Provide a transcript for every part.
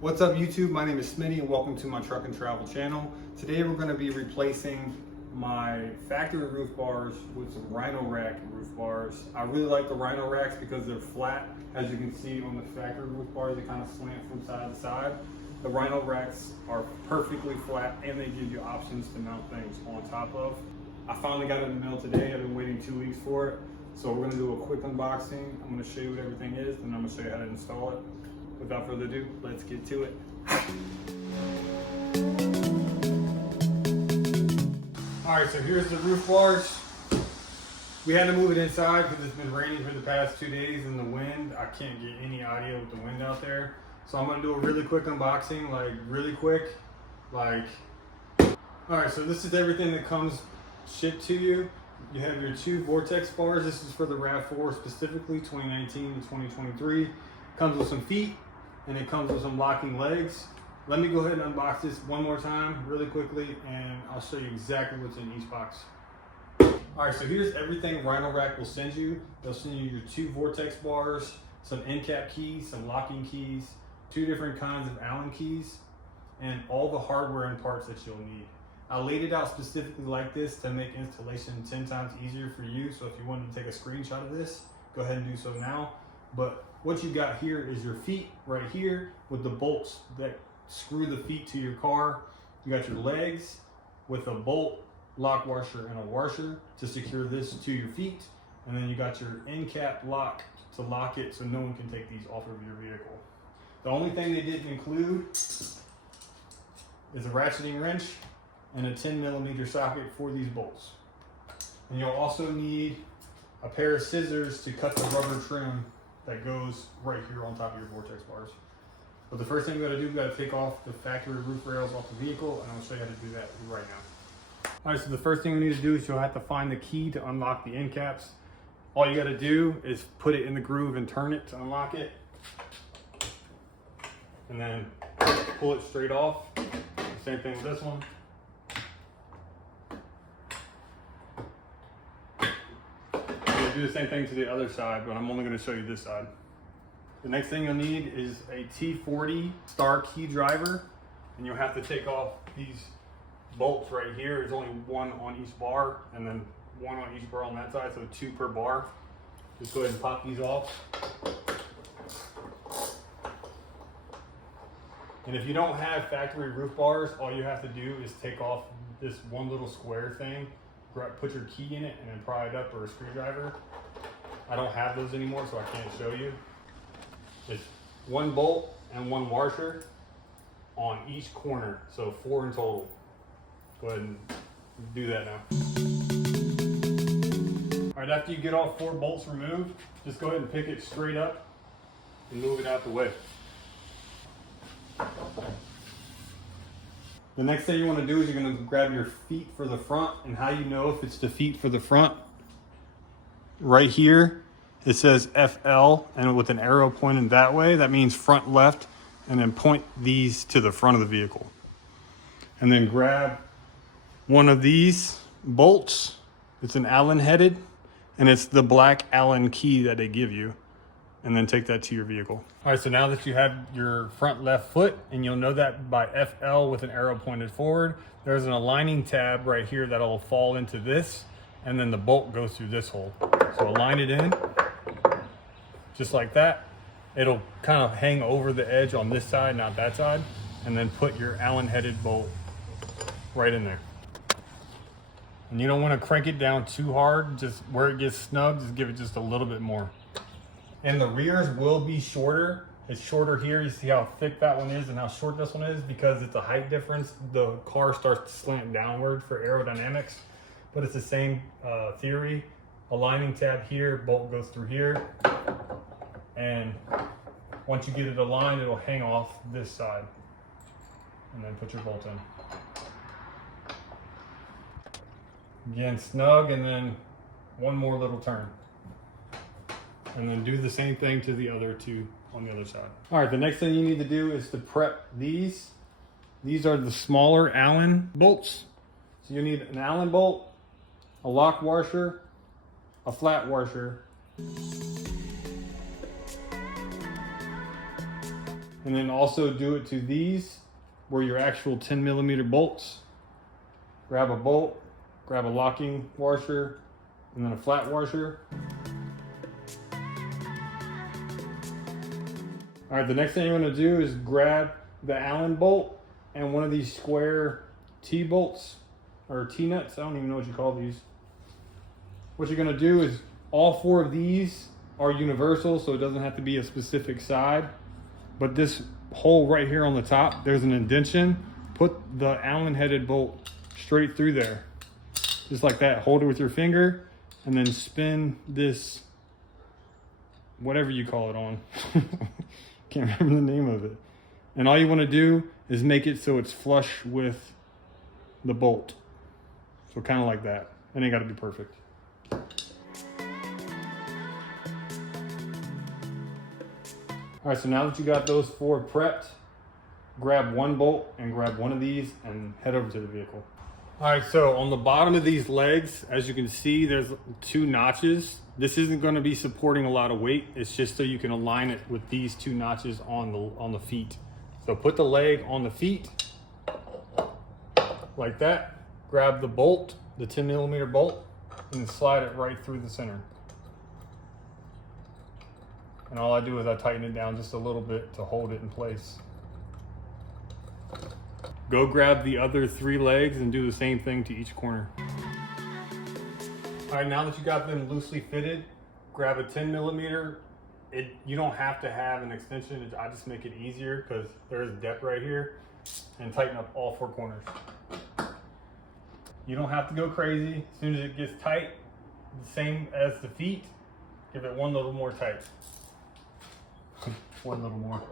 What's up YouTube? My name is Smitty and welcome to my truck and travel channel. Today we're going to be replacing my factory roof bars with some Rhino Rack roof bars. I really like the Rhino Racks because they're flat. As you can see on the factory roof bars, they kind of slant from side to side. The Rhino Racks are perfectly flat and they give you options to mount things on top of. I finally got it in the mail today. I've been waiting 2 weeks for it. So we're going to do a quick unboxing. I'm going to show you what everything is, and I'm going to show you how to install it. Without further ado, let's get to it. All right, so here's the roof bars. We had to move it inside because it's been raining for the past 2 days and the wind. I can't get any audio with the wind out there. So I'm gonna do a really quick unboxing, really quick. All right, so this is everything that comes shipped to you. You have your 2 Vortex bars. This is for the RAV4 specifically, 2019 and 2023. Comes with some feet and it comes with some locking legs. Let me go ahead and unbox this one more time really quickly and I'll show you exactly what's in each box. All right, so here's everything Rhino Rack will send you. They'll send you your 2 Vortex bars, some end cap keys, some locking keys, 2 different kinds of Allen keys, and all the hardware and parts that you'll need. I laid it out specifically like this to make installation 10 times easier for you. So if you wanted to take a screenshot of this, go ahead and do so now. But what you got here is your feet right here with the bolts that screw the feet to your car. You got your legs with a bolt, lock washer, and a washer to secure this to your feet. And then you got your end cap lock to lock it so no one can take these off of your vehicle. The only thing they didn't include is a ratcheting wrench and a 10mm socket for these bolts. And you'll also need a pair of scissors to cut the rubber trim that goes right here on top of your Vortex bars. But the first thing we gotta do, we gotta take off the factory roof rails off the vehicle, and I'll show you how to do that right now. All right, so the first thing we need to do is you'll have to find the key to unlock the end caps. All you gotta do is put it in the groove and turn it to unlock it. And then pull it straight off. Same thing with this one. Do the same thing to the other side, but I'm only going to show you this side. The next thing you'll need is a T40 star key driver, and you'll have to take off these bolts right here. There's only 1 on each bar, and then 1 on each bar on that side, so 2 per bar. Just go ahead and pop these off. And if you don't have factory roof bars, all you have to do is take off this one little square thing, put your key in it, and then pry it up, or a screwdriver. I don't have those anymore, so I can't show you. It's 1 bolt and 1 washer on each corner, so 4 in total. Go ahead and do that now. All right, after you get all 4 bolts removed, just go ahead and pick it straight up and move it out the way. The next thing you want to do is you're going to grab your feet for the front. And how you know if it's the feet for the front, right here it says FL, and with an arrow pointed that way, that means front left, and then point these to the front of the vehicle. And then grab one of these bolts. It's an Allen headed, and it's the black Allen key that they give you. And then take that to your vehicle. All right, so now that you have your front left foot, and you'll know that by FL with an arrow pointed forward, there's an aligning tab right here that'll fall into this, and then the bolt goes through this hole. So align it in, just like that. It'll kind of hang over the edge on this side, not that side, and then put your Allen headed bolt right in there. And you don't want to crank it down too hard, just where it gets snug, just give it just a little bit more. And the rears will be shorter. It's shorter here. You see how thick that one is and how short this one is because it's a height difference. The car starts to slant downward for aerodynamics, but it's the same theory. Aligning tab here, bolt goes through here. And once you get it aligned, it'll hang off this side. And then put your bolt in. Again, snug, and then 1 more little turn. And then do the same thing to the other 2 on the other side. All right, the next thing you need to do is to prep these. These are the smaller Allen bolts. So you need an Allen bolt, a lock washer, a flat washer, And then also do it to these where your actual 10mm bolts. Grab a bolt, grab a locking washer, and then a flat washer. All right, the next thing you're gonna do is grab the Allen bolt and one of these square T-bolts or T-nuts. I don't even know what you call these. What you're gonna do is all 4 of these are universal, so it doesn't have to be a specific side. But this hole right here on the top, there's an indentation. Put the Allen headed bolt straight through there. Just like that. Hold it with your finger and then spin this, whatever you call it on. Can't remember the name of it. And all you want to do is make it so it's flush with the bolt. So kind of like that. It ain't got to be perfect. All right, so now that you got those 4 prepped, grab one bolt and grab one of these and head over to the vehicle. All right, so on the bottom of these legs, as you can see, there's 2 notches. This isn't going to be supporting a lot of weight. It's just so you can align it with these 2 notches on the feet. So put the leg on the feet like that. Grab the bolt, the 10mm bolt, and slide it right through the center. And all I do is I tighten it down just a little bit to hold it in place. Go grab the other 3 legs and do the same thing to each corner. All right, now that you got them loosely fitted, grab a 10mm. You don't have to have an extension. I just make it easier because there's depth right here, and tighten up all 4 corners. You don't have to go crazy. As soon as it gets tight, the same as the feet, give it one little more tight. One little more.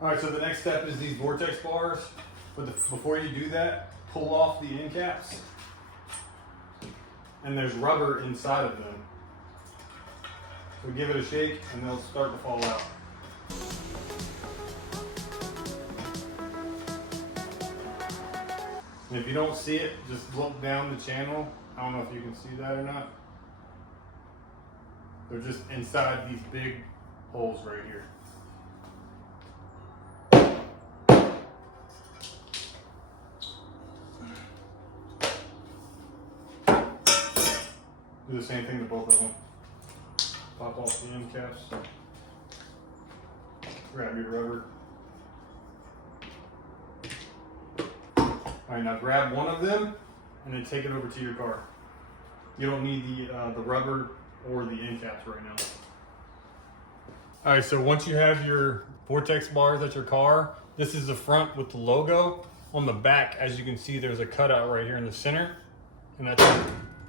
All right, so the next step is these Vortex bars. But before you do that, pull off the end caps. And there's rubber inside of them. So give it a shake and they'll start to fall out. And if you don't see it, just look down the channel. I don't know if you can see that or not. They're just inside these big holes right here. Do the same thing to both of them. Pop off the end caps. Grab your rubber. All right, now grab one of them and then take it over to your car. You don't need the rubber or the end caps right now. All right, so once you have your Vortex bars at your car, this is the front with the logo. On the back, as you can see, there's a cutout right here in the center, and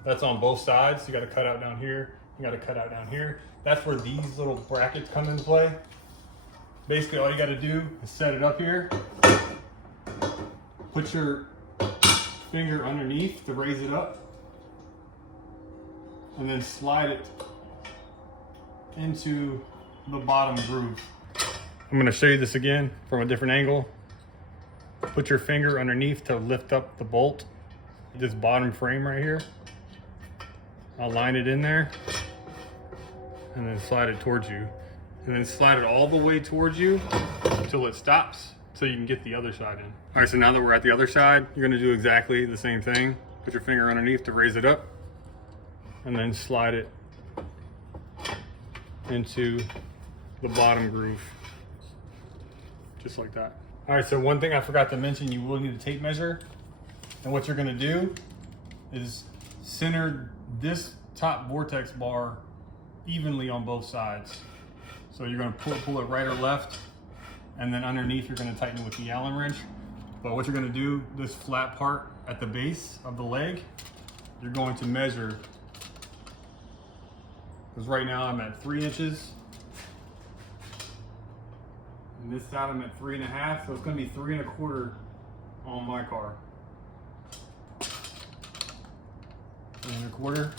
that's on both sides. You got a cutout down here, you got a cutout down here. That's where these little brackets come into play. Basically, all you got to do is set it up here, put your finger underneath to raise it up, and then slide it into the bottom groove. I'm going to show you this again from a different angle. Put your finger underneath to lift up the bolt, this bottom frame right here. I'll line it in there and then slide it towards you, and then slide it all the way towards you until it stops so you can get the other side in. All right, so now that we're at the other side, you're going to do exactly the same thing. Put your finger underneath to raise it up and then slide it into the bottom groove, just like that. All right, so one thing I forgot to mention, you will need a tape measure. And what you're gonna do is center this top Vortex bar evenly on both sides. So you're gonna pull it right or left, and then underneath you're gonna tighten it with the Allen wrench. But what you're gonna do, this flat part at the base of the leg, you're going to measure, because right now I'm at 3 inches. And this side I'm at 3.5, so it's gonna be 3 1/4 on my car. 3 1/4.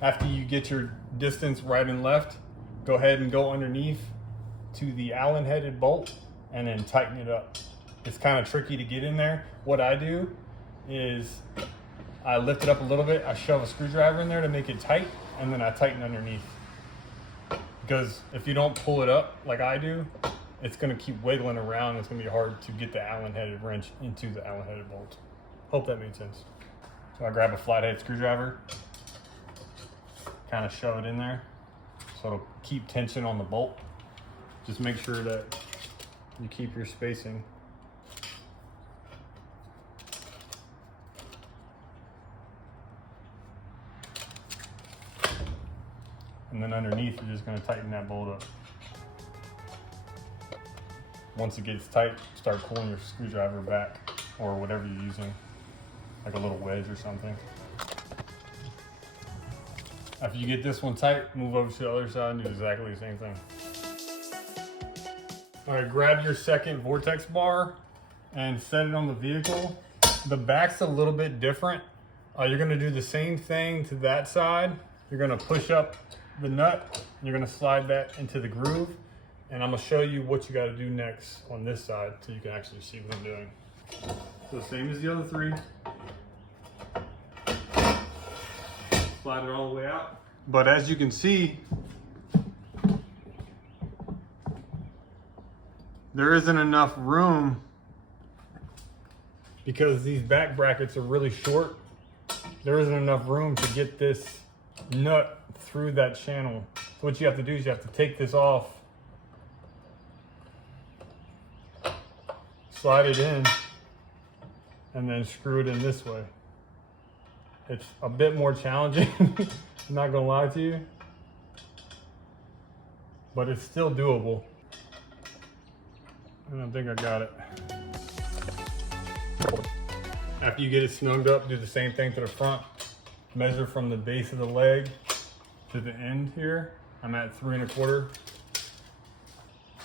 After you get your distance right and left, go ahead and go underneath to the Allen headed bolt and then tighten it up. It's kind of tricky to get in there. What I do is I lift it up a little bit, I shove a screwdriver in there to make it tight, and then I tighten underneath. because if you don't pull it up like I do, it's gonna keep wiggling around. It's gonna be hard to get the Allen-headed wrench into the Allen-headed bolt. Hope that made sense. So I grab a flathead screwdriver, kind of shove it in there, so it'll keep tension on the bolt. Just make sure that you keep your spacing. And then underneath, you're just gonna tighten that bolt up. Once it gets tight, start pulling your screwdriver back, or whatever you're using, like a little wedge or something. After you get this one tight, move over to the other side and do exactly the same thing. All right, grab your second Vortex bar and set it on the vehicle. The back's a little bit different. You're gonna do the same thing to that side. You're gonna push up the nut, and you're gonna slide that into the groove. And I'm gonna show you what you gotta do next on this side so you can actually see what I'm doing. So same as the other three. Slide it all the way out. But as you can see, there isn't enough room because these back brackets are really short. There isn't enough room to get this nut through that channel. So what you have to do is you have to take this off, slide it in, and then screw it in this way. It's a bit more challenging, I'm not gonna lie to you, but it's still doable. And I think I got it. After you get it snugged up, do the same thing to the front. Measure from the base of the leg to the end here. I'm at 3 1/4.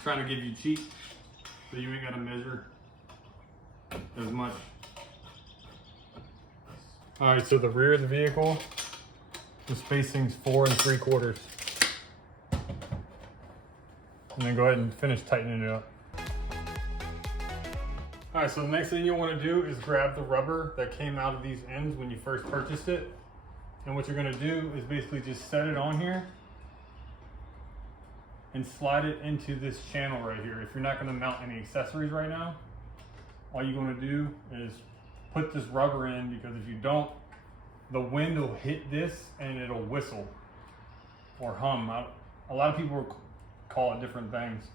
Trying to give you cheat, so you ain't gotta measure as much. All right, so the rear of the vehicle, the spacing's 4 3/4. And then go ahead and finish tightening it up. All right, so the next thing you'll want to do is grab the rubber that came out of these ends when you first purchased it. And what you're going to do is basically just set it on here and slide it into this channel right here. If you're not going to mount any accessories right now, all you're going to do is put this rubber in, because if you don't, the wind will hit this and it'll whistle or hum. A lot of people call it different things,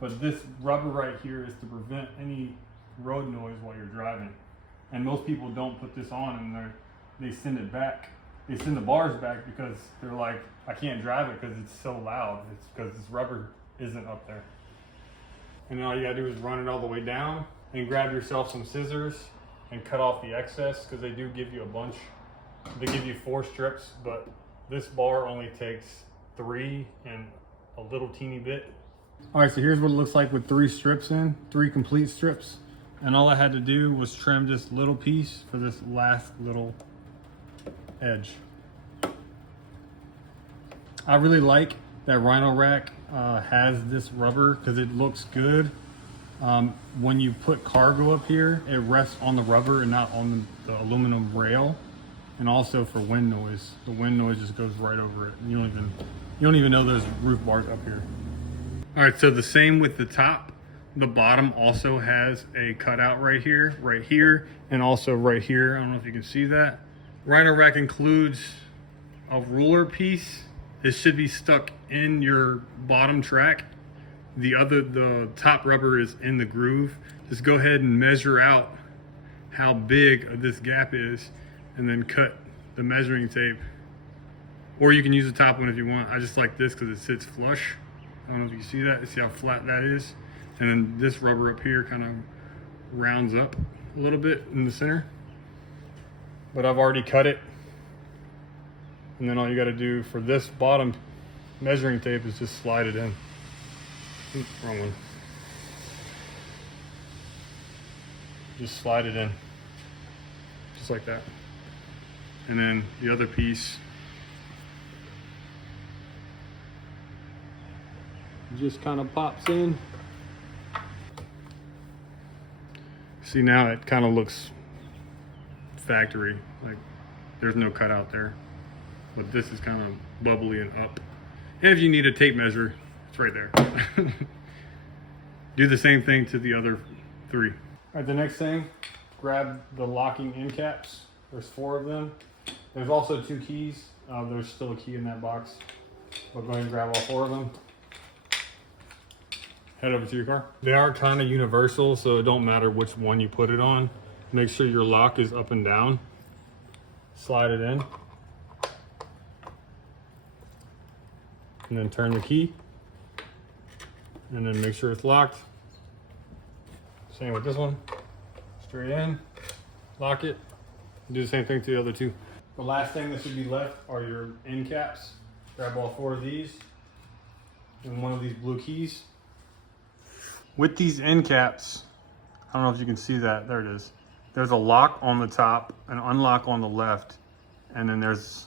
but this rubber right here is to prevent any road noise while you're driving. And most people don't put this on, and they send it back. They send the bars back because they're like, I can't drive it because it's so loud. It's because this rubber isn't up there. And then all you gotta do is run it all the way down and grab yourself some scissors and cut off the excess, because they do give you a bunch. They give you 4 strips, but this bar only takes 3 and a little teeny bit. All right, so here's what it looks like with 3 strips in, 3 complete strips. And all I had to do was trim this little piece for this last little edge. I really like that Rhino Rack has this rubber because it looks good. When you put cargo up here, it rests on the rubber and not on the aluminum rail. And also for wind noise, the wind noise just goes right over it. You don't even know there's roof bars up here. All right, so the same with the top. The bottom also has a cutout right here, and also right here. I don't know if you can see that. Rhino Rack includes a ruler piece. This should be stuck in your bottom track. The top rubber is in the groove. Just go ahead and measure out how big this gap is, and then cut the measuring tape. Or you can use the top one if you want. I just like this because it sits flush. I don't know if you can see that. See how flat that is? And then this rubber up here kind of rounds up a little bit in the center. But I've already cut it. And then all you got to do for this bottom measuring tape is just slide it in. Oops, wrong one. Just slide it in. Just like that. And then the other piece just kind of pops in. See, now it kind of looks factory, like there's no cutout there, but this is kind of bubbly and up. And if you need a tape measure, it's right there. Do the same thing to the other 3. All right, the next thing, grab the locking end caps. There's 4 of them. There's also 2 keys. There's still a key in that box. But go ahead and grab all 4 of them. Head over to your car. They are kind of universal, so it don't matter which one you put it on. Make sure your lock is up and down. Slide it in. And then turn the key. And then make sure it's locked. Same with this one. Straight in, lock it. Do the same thing to the other 2. The last thing that should be left are your end caps. Grab all 4 of these and one of these blue keys. With these end caps, I don't know if you can see that, there it is. There's a lock on the top, an unlock on the left, and then there's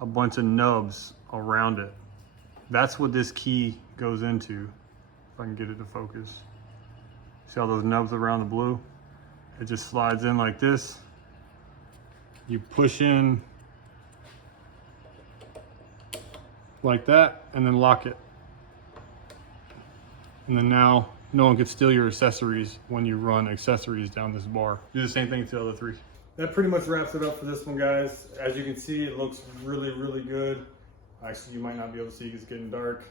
a bunch of nubs around it. That's what this key goes into, if I can get it to focus. See all those nubs around the blue? It just slides in like this. You push in like that and then lock it. And then now no one can steal your accessories when you run accessories down this bar. Do the same thing to the other 3. That pretty much wraps it up for this one, guys. As you can see, it looks really, really good. Actually, you might not be able to see because it's getting dark.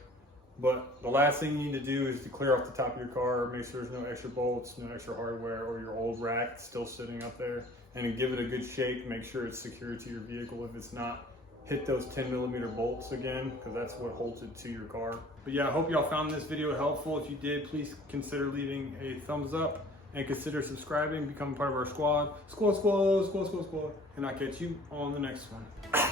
But the last thing you need to do is to clear off the top of your car, make sure there's no extra bolts, no extra hardware, or your old rack still sitting up there, and then give it a good shake. Make sure it's secured to your vehicle. If it's not, hit those 10mm bolts again, because that's what holds it to your car. But yeah, I hope y'all found this video helpful. If you did, please consider leaving a thumbs up and consider subscribing, becoming part of our squad. Squad. And I'll catch you on the next one.